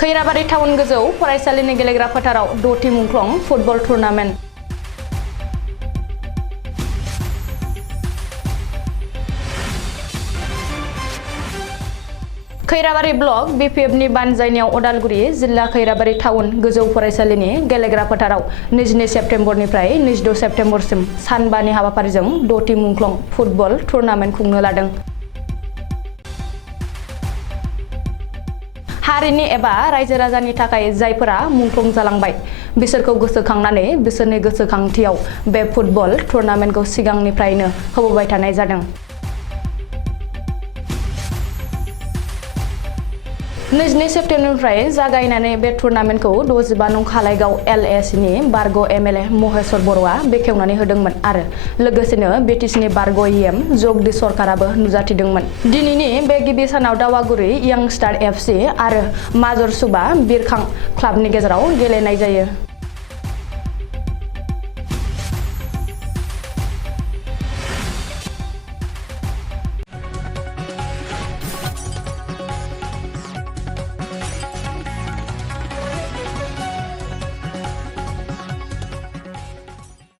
Khairabari town गोजौ फरायसालिनि गेलेग्रा फोथाराव द'थि मुंख्लं फुटबल टुर्नामेन्ट। खैराबारि ब्लक बिपिएफनि बानजायनायाव उदालगुरि जिल्ला खैराबारि टाउन गोजौ फरायसालिनि गेलेग्रा फोथाराव 22 सेप्तेम्बरनिफ्राय 26 सेप्तेम्बरसिम सानबानि हाबाफारिजों द'थि मुंख्लं फुटबल टुर्नामेन्ट खुंनो लादों। हारिनि एबा रायजो राजानि थाखाय जायफोरा मुंख्लं जालांबाय बिसोरखौ गोसोखांनानै बिसोरनि गोसोखांथियाव बे फुटबल टुर्नामेन्टखौ सिगांनिफ्रायनो होबोबाय थानाय जादों। 22 सेप्तेम्बरनिफ्राय जागायनानै बे टुर्नामेन्टखौ 65 नं खालाइगाव एलएसिनि बारग' एमएलए महेश्वर बर'आ बेखेवनानै होदोंमोन आरो लोगोसेनो बिटिसिनि बारग' इएम जगदीश सरकाराबो नुजाथिदोंमोन। दिनैनि बे गिबि सानाव दावागुरि यांस्टार एफसि आरो माजर सुबा बिरखां क्लाबनि गेजेराव गेलेनाय जायो।